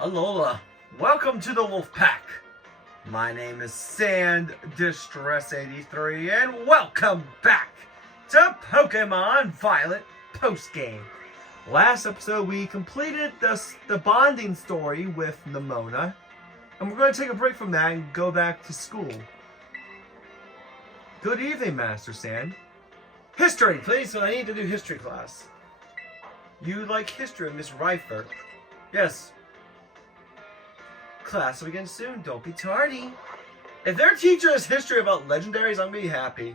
Alola, welcome to the Wolf Pack. My name is Sand Distress 83 and welcome back to Pokémon Violet postgame. Last episode we completed the bonding story with Nimona, and we're going to take a break from that and go back to school. Good evening, Master Sand. History, please, so I need to do history class. You like history, Miss Raifort? Yes. Class will begin soon. Don't be tardy. If their teacher is history about legendaries, I'm gonna be happy.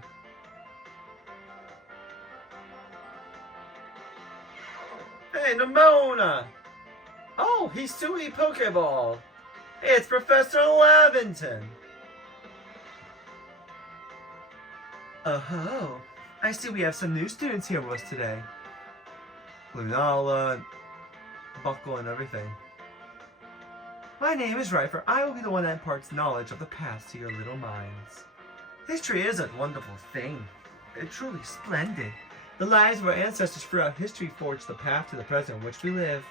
Hey, Nimona! Oh, Hisui Pokeball! Hey, it's Professor Lavington! Oh, I see we have some new students here with us today. Lunala, Buckle, and everything. My name is Raifort. I will be the one that imparts knowledge of the past to your little minds. History is a wonderful thing. It's truly splendid. The lives of our ancestors throughout history forged the path to the present in which we live.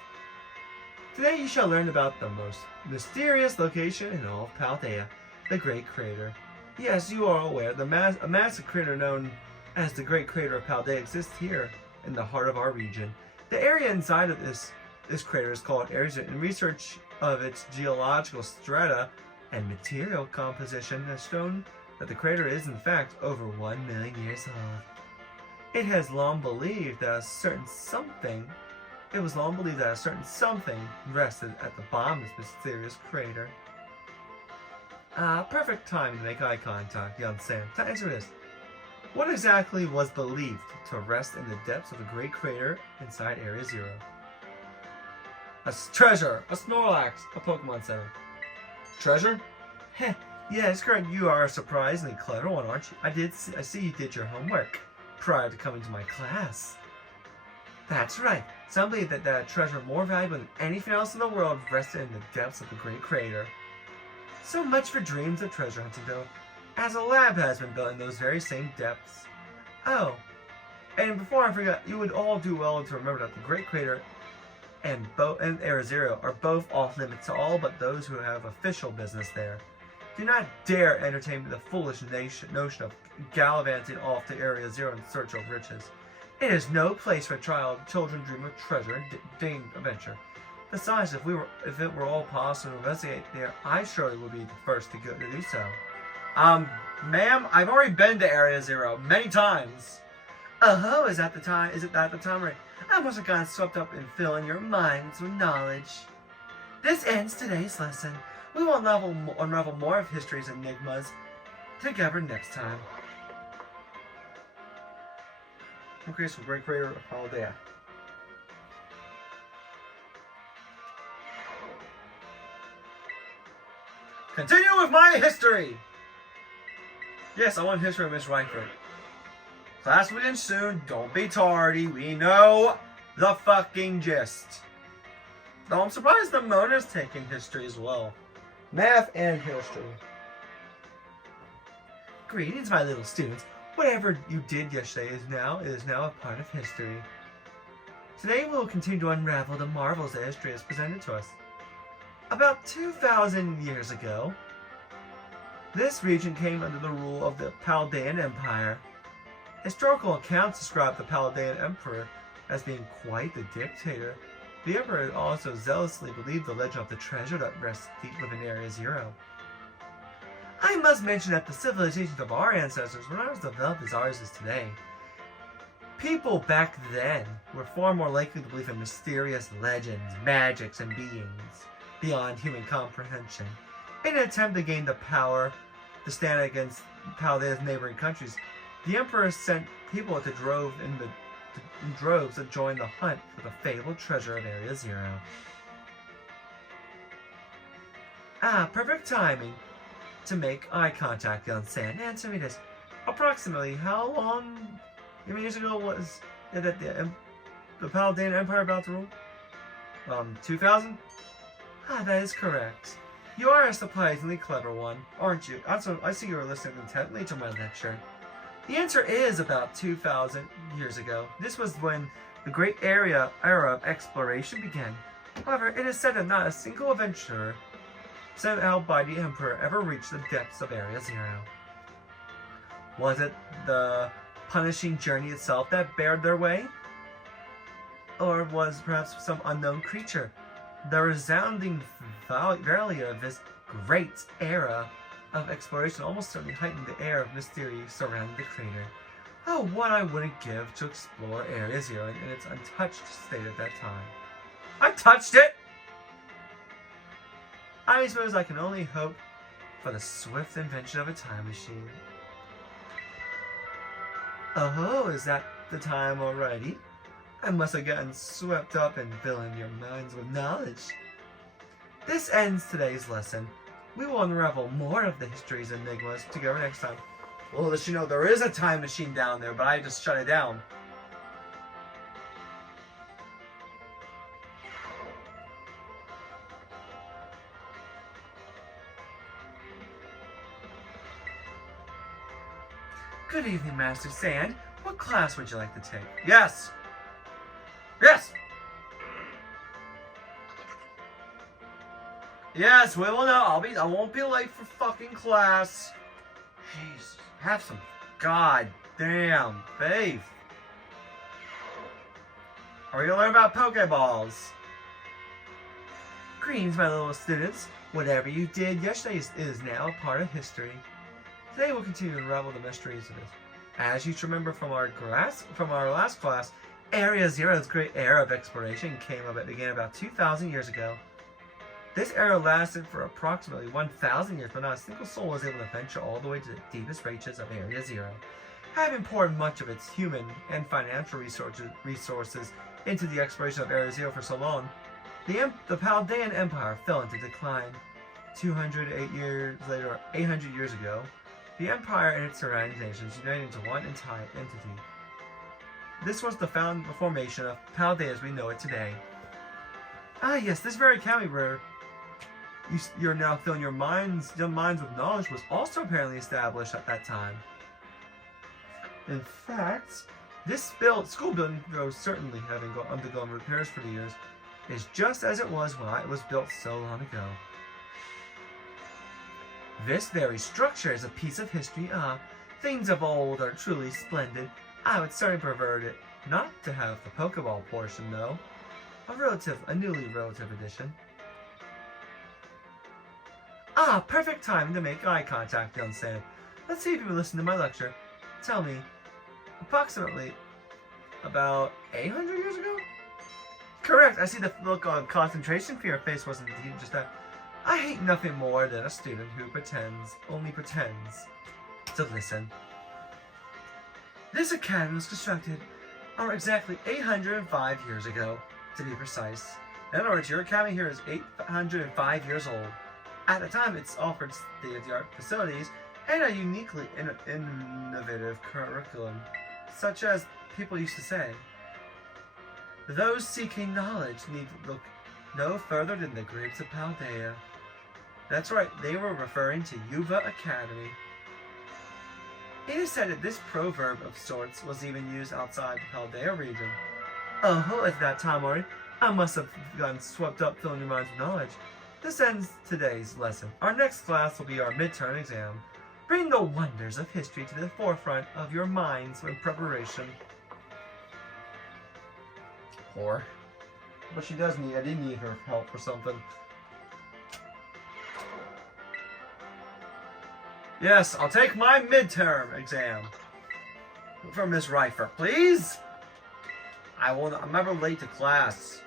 Today you shall learn about the most mysterious location in all of Paldea, the Great Crater. Yes, you are aware, a massive crater known as the Great Crater of Paldea exists here in the heart of our region. The area inside of this crater is called Area 0, and research of its geological strata and material composition has shown that the crater is in fact over 1 million years old. It was long believed that a certain something rested at the bottom of this mysterious crater. Perfect time to make eye contact, young Sam. To answer this, what exactly was believed to rest in the depths of the Great Crater inside Area 0? A treasure, a Snorlax, a Pokemon Center. Treasure? Heh, yeah, it's correct. You are a surprisingly clever one, aren't you? I see you did your homework prior to coming to my class. That's right. Some believe that that treasure more valuable than anything else in the world rested in the depths of the Great Crater. So much for dreams of treasure hunting, though, as a lab has been built in those very same depths. Oh, and before I forget, you would all do well to remember that the Great Crater and Area 0 are both off limits to all but those who have official business there. Do not dare entertain the foolish notion of gallivanting off to Area 0 in search of riches. It is no place where children dream of treasure and dame adventure. Besides, if it were all possible to investigate there, I surely would be the first to do so. Ma'am, I've already been to Area 0 many times. Oh, is it that the time where I must have gotten swept up in filling your minds with knowledge? This ends today's lesson. We will unravel more of history's enigmas together next time. Okay, so Great Crater of Paldea. Continue with my history! Yes, I want history of Miss Raifort. Class will begin soon. Don't be tardy. We know the fucking gist. Though I'm surprised Nimona's taking history as well. Math and history. Greetings, my little students. Whatever you did yesterday is now a part of history. Today we will continue to unravel the marvels that history has presented to us. About 2,000 years ago, this region came under the rule of the Paldean Empire. Historical accounts describe the Paldean Emperor as being quite the dictator. The Emperor also zealously believed the legend of the treasure that rests deep within Area 0. I must mention that the civilizations of our ancestors were not as developed as ours is today. People back then were far more likely to believe in mysterious legends, magics, and beings beyond human comprehension. In an attempt to gain the power to stand against Paldea's neighboring countries, the Emperor sent people in droves to join the hunt for the fabled treasure of Area 0. Perfect timing to make eye contact, young Sand. Answer me this. Approximately how many years ago was it that the Paldean Empire about to rule? 2,000? That is correct. You are a surprisingly clever one, aren't you? I see you are listening intently to my lecture. The answer is about 2,000 years ago. This was when the great era of exploration began. However, it is said that not a single adventurer sent out by the Emperor ever reached the depths of Area Zero. Was it the punishing journey itself that barred their way? Or was perhaps some unknown creature the resounding value of this great era of exploration almost certainly heightened the air of mystery surrounding the crater? Oh, what I wouldn't give to explore Area Zero in its untouched state at that time. I touched it! I suppose I can only hope for the swift invention of a time machine. Oh, is that the time already? I must have gotten swept up in filling your minds with knowledge. This ends today's lesson. We will unravel more of the history's enigmas together next time. Well, let you know there is a time machine down there, but I just shut it down. Good evening, Master Sand. What class would you like to take? Yes! Yes! Yes, we will know. I won't be late for fucking class. Jeez, have some goddamn faith. Are we gonna learn about Pokeballs? Greetings, my little students. Whatever you did yesterday is now a part of history. Today we'll continue to unravel the mysteries of this. As you should remember from our last class, Area Zero's great era of exploration began about 2,000 years ago. This era lasted for approximately 1,000 years, but not a single soul was able to venture all the way to the deepest reaches of Area Zero. Having poured much of its human and financial resources into the exploration of Area Zero for so long, the Paldean Empire fell into decline. 208 years later, 800 years ago, the Empire and its surrounding nations united into one entire entity. This was the formation of Paldea as we know it today. Ah yes, this very county where you're now filling your minds with knowledge was also apparently established at that time. In fact, this school building, though certainly having undergone repairs for the years, is just as it was when it was built so long ago. This very structure is a piece of history. Things of old are truly splendid. I would certainly prefer it not to have the Pokeball portion, though. A newly relative addition. Perfect time to make eye contact, young Sam. Let's see if you listen to my lecture. Tell me, approximately about 800 years ago? Correct. I see the look of concentration for your face wasn't indeed just that. I hate nothing more than a student who only pretends to listen. This academy was constructed exactly 805 years ago, to be precise. In other words, your academy here is 805 years old. At the time, it's offered state-of-the-art facilities and a uniquely innovative curriculum, such as people used to say, those seeking knowledge need look no further than the grapes of Paldea. That's right, they were referring to Yuva Academy. It is said that this proverb of sorts was even used outside the Paldea region. Oh, at that time, Ori, I must have gotten swept up filling your minds with knowledge. This ends today's lesson. Our next class will be our midterm exam. Bring the wonders of history to the forefront of your minds in preparation. Or, but she does I did need her help for something. Yes, I'll take my midterm exam from Miss Raifort, please. I'm never late to class.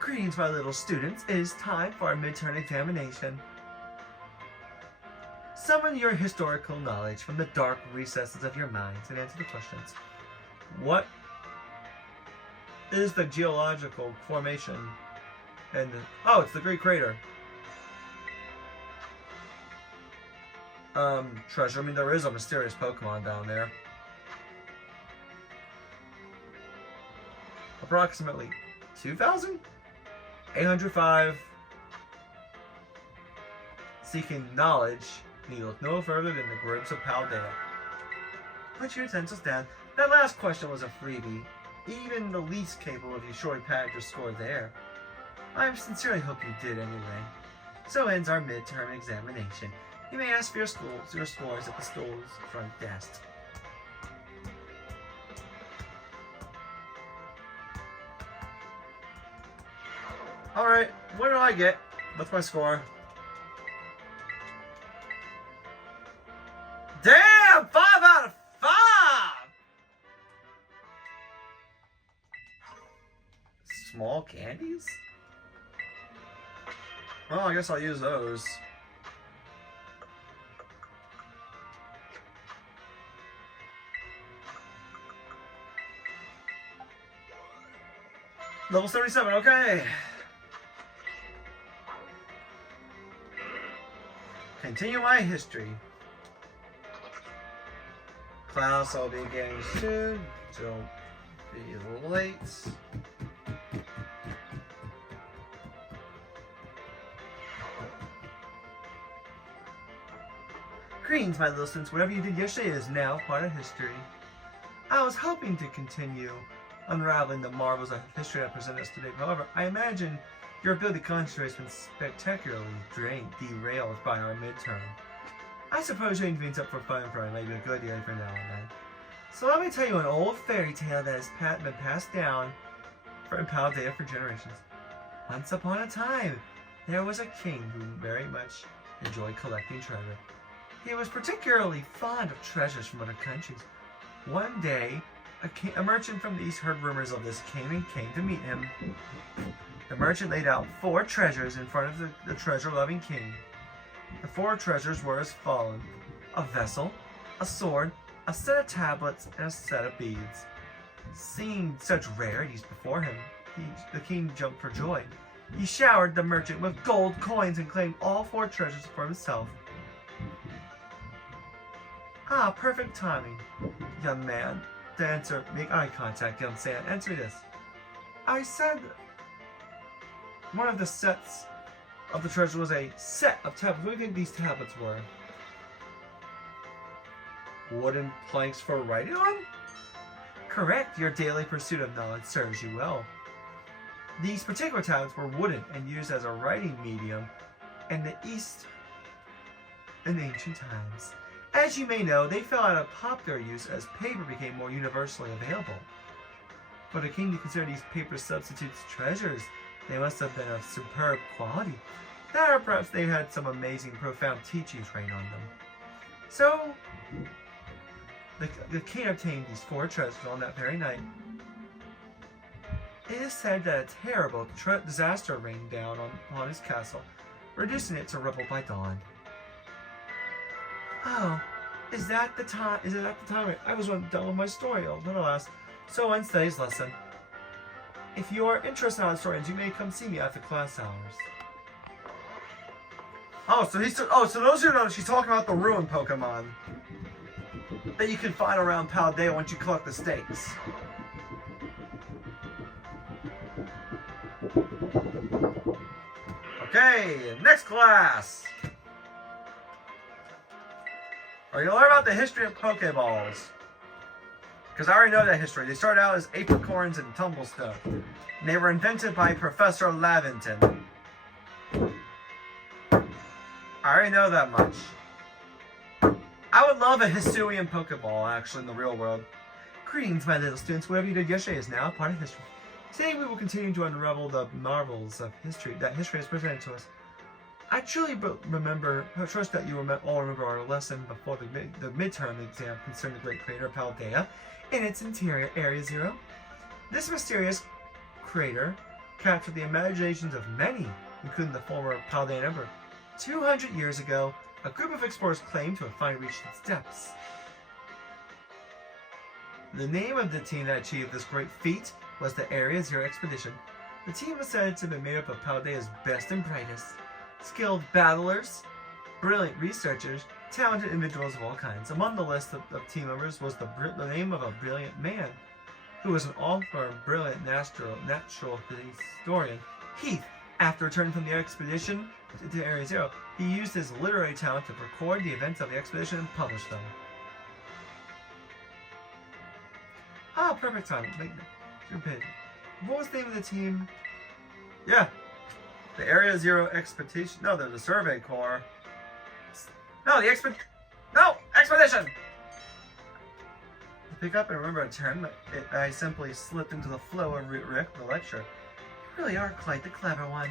Greetings, my little students. It is time for our midterm examination. Summon your historical knowledge from the dark recesses of your minds and answer the questions. What is the geological formation? It's the Great Crater. Treasure. I mean, there is a mysterious Pokemon down there. Approximately 2,805. Seeking knowledge need look no further than the grapes of Paldea. Put your utensils down. That last question was a freebie. Even the least capable of you shortly padded your score there. I sincerely hope you did anyway. So ends our midterm examination. You may ask for your scores at the school's front desk. Alright, what do I get? What's my score? Damn! 5 out of 5! Small candies? Well, I guess I'll use those. Level 77, okay. Continue my history. Class I'll be getting soon. Don't be late. Greetings, my little students. Whatever you did yesterday is now part of history. I was hoping to continue unraveling the marvels of history that present us today. However, I imagine your ability to concentrate has been spectacularly derailed by our midterm. I suppose your inconvenience up for fun for maybe a good idea for now and then. So let me tell you an old fairy tale that has been passed down in Paldea for generations. Once upon a time, there was a king who very much enjoyed collecting treasure. He was particularly fond of treasures from other countries. One day, a merchant from the east heard rumors of this king and came to meet him. The merchant laid out 4 treasures in front of the treasure-loving king. The 4 treasures were as follows: a vessel, a sword, a set of tablets, and a set of beads. Seeing such rarities before him, the king jumped for joy. He showered the merchant with gold coins and claimed all 4 treasures for himself. Ah, perfect timing, young man. To answer, make eye contact, young Sam. Answer this. I said one of the sets of the treasure was a set of tablets. What do you think these tablets were? Wooden planks for writing on? Correct. Your daily pursuit of knowledge serves you well. These particular tablets were wooden and used as a writing medium in the East in ancient times. As you may know, they fell out of popular use as paper became more universally available. For the king to consider these paper substitutes treasures, they must have been of superb quality. That or perhaps they had some amazing, profound teaching trained on them. So, the king obtained these 4 treasures on that very night. It is said that a terrible disaster rained down on his castle, reducing it to rubble by dawn. Oh, is that the time? Is it at the time? I was done with my story. Alas, so ends today's lesson. If you are interested in historians, you may come see me after class hours. Oh, so those who know, she's talking about the ruined Pokemon that you can find around Paldea once you collect the stakes. Okay, next class. We're going to learn about the history of Pokeballs. Because I already know that history. They started out as apricorns and tumblestone. And they were invented by Professor Lavington. I already know that much. I would love a Hisuian Pokeball, actually, in the real world. Greetings, my little students. Whatever you did yesterday is now part of history. Today we will continue to unravel the marvels of history that history has presented to us. I truly trust that you all remember our lesson before the midterm exam concerning the great crater Paldea and its interior, Area Zero. This mysterious crater captured the imaginations of many, including the former Paldean Emperor. 200 years ago, a group of explorers claimed to have finally reached its depths. The name of the team that achieved this great feat was the Area Zero Expedition. The team was said to be made up of Paldea's best and brightest. Skilled battlers, brilliant researchers, talented individuals of all kinds. Among the list of team members was the name of a brilliant man, who was an author and brilliant natural historian. Heath, after returning from the expedition to Area Zero, he used his literary talent to record the events of the expedition and publish them. Ah, perfect timing. Your page. What was the name of the team? Yeah. The Area Zero Expedition. No, there's a Survey Corps. No, Expedition! To pick up and remember a term, I simply slipped into the flow of the lecture. You really are quite the clever one.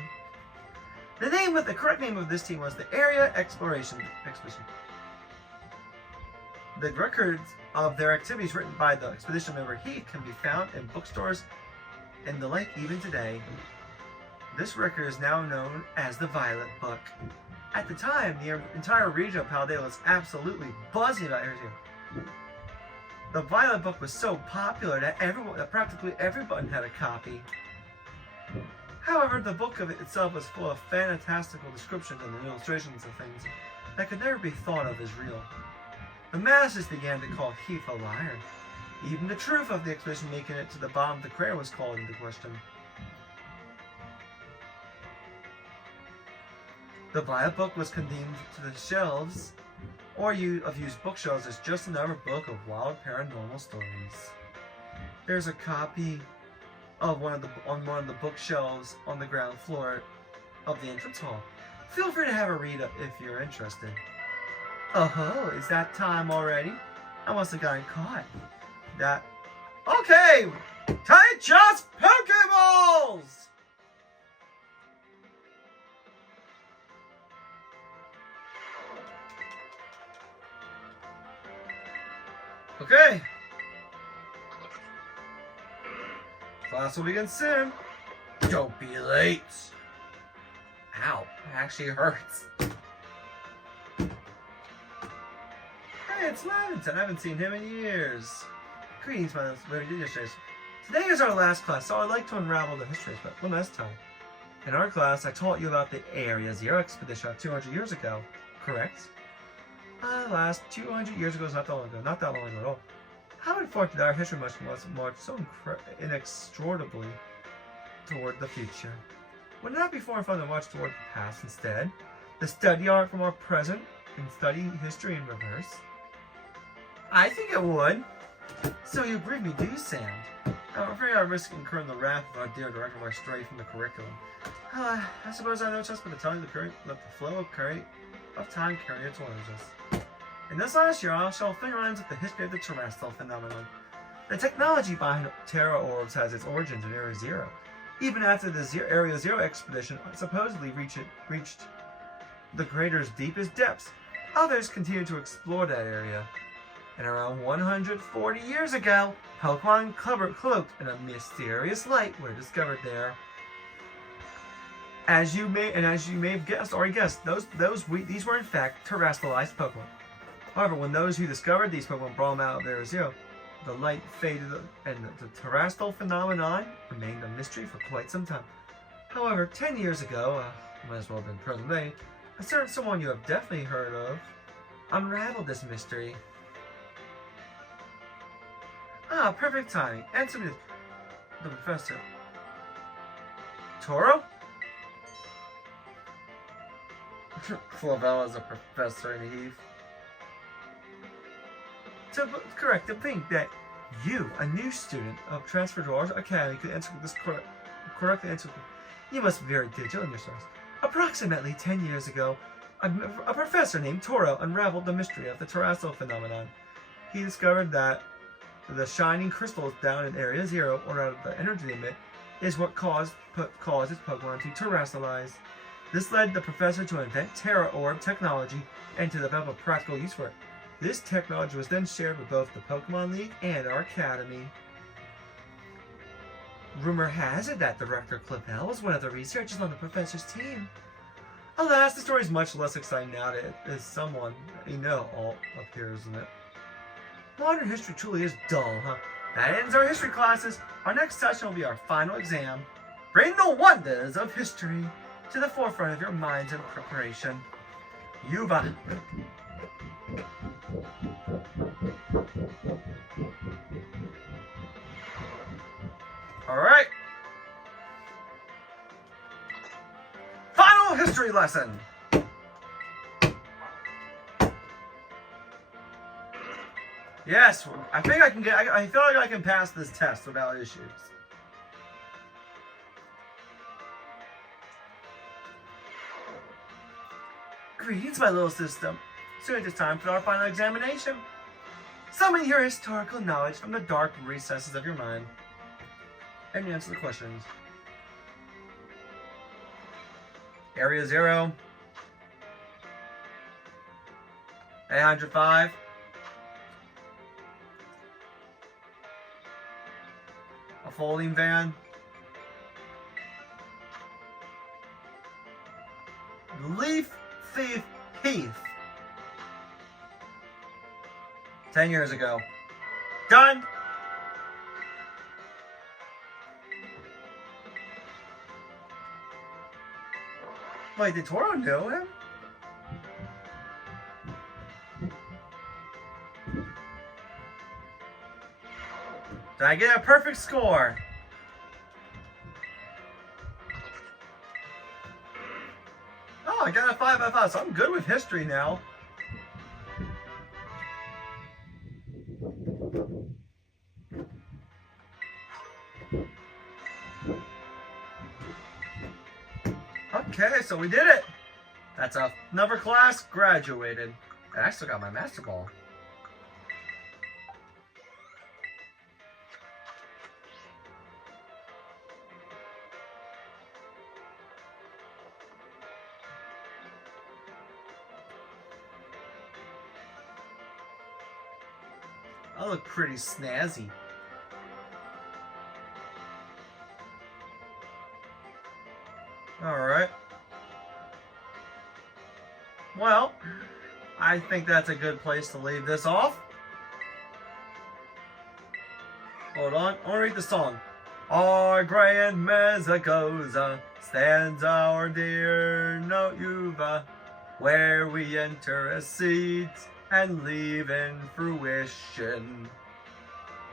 The correct name of this team was the Area Expedition. The records of their activities written by the expedition member Heath can be found in bookstores and the like even today. This record is now known as the Violet Book. At the time, the entire region of Paldea was absolutely buzzing about everything. The Violet Book was so popular that practically everyone had a copy. However, the book of itself was full of fantastical descriptions and illustrations of things that could never be thought of as real. The masses began to call Heath a liar. Even the truth of the expedition making it to the bottom of the crater was called into question. The Violet Book was condemned to the shelves of used bookshelves as just another book of wild paranormal stories. There's a copy of one of the bookshelves on the ground floor of the entrance hall. Feel free to have a read up if you're interested. Oh, is that time already? I must have gotten caught. Okay! Take just Pokeballs! Okay. Class will begin soon. Don't be late. Ow, it actually hurts. Hey, it's Lavington. I haven't seen him in years. Greetings, my listeners. Today is our last class, so I'd like to unravel the history of one last time. In our class, I taught you about the Area Zero expedition 200 years ago, correct? Last 200 years ago is not that long ago. Not that long ago at all. How unfortunate our history must march so inexorably toward the future. Would it not be more fun to march toward the past instead? To study art from our present and study history in reverse? I think it would. So you agree with me, do you, Sam? I'm afraid I risk incurring the wrath of our dear director if I stray from the curriculum. I suppose I know just but to tell you let the flow of time carry it towards us. In this last year, I shall familiarize with the history of the terrestrial phenomenon. The technology behind Terra orbs has its origins in Area Zero. Even after the Area Zero expedition supposedly reached the crater's deepest depths, others continued to explore that area. And around 140 years ago, Pokemon cloaked in a mysterious light were discovered there. As you may have guessed, these were in fact terrestrialized Pokemon. However, when those who discovered these Pokemon brought them out of Area Zero, the light faded and the terrestrial phenomenon remained a mystery for quite some time. However, 10 years ago, might as well have been present day, a certain someone you have definitely heard of unraveled this mystery. Perfect timing. Answer me, the professor. Toro? Clavella's a professor in Heath. Correct, to think that you, a new student of Transfer to our Academy, could answer this correctly answer. You must be very digital in your source. Approximately 10 years ago, a professor named Toro unraveled the mystery of the terrestrial phenomenon. He discovered that the shining crystals down in Area Zero, or out of the energy they emit, is what causes Pokemon to terrestrialize. This led the professor to invent Terra Orb technology and to develop a practical use for it. This technology was then shared with both the Pokemon League and our Academy. Rumor has it that Director Clavel was one of the researchers on the professor's team. Alas, the story is much less exciting now that it is someone you know all up here, isn't it? Modern history truly is dull, huh? That ends our history classes. Our next session will be our final exam. Bring the wonders of history to the forefront of your minds in preparation. Yuba. Alright. Final history lesson. Yes, I think I can get. I feel like I can pass this test without issues. Greetings, my little system. Soon it is time for our final examination. Summon your historical knowledge from the dark recesses of your mind and answer the questions. Area 0. 805. A folding van. Leaf Thief Heath. 10 years ago. Done! Wait, did Toro know him? Did I get a perfect score? Oh, I got a 5 out of 5, so I'm good with history now. Okay, so we did it. That's another class graduated. And I still got my Master Ball. I look pretty snazzy. Alright. Well, I think that's a good place to leave this off. Hold on, I want to read the song. Our grand Mezzagoza stands our dear Notuva, where we enter as seeds and leave in fruition.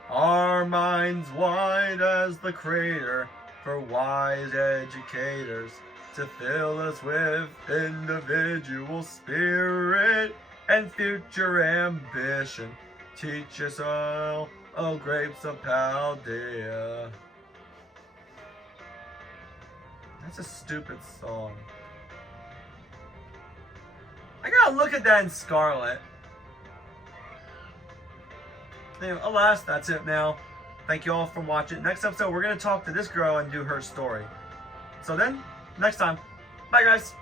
Our minds wide as the crater for wise educators to fill us with individual spirit and future ambition. Teach us all, oh grapes of Paldea. That's a stupid song. I gotta look at that in Scarlet. Anyway, alas, that's it now. Thank you all for watching. Next episode, we're going to talk to this girl and do her story. So then, next time. Bye, guys.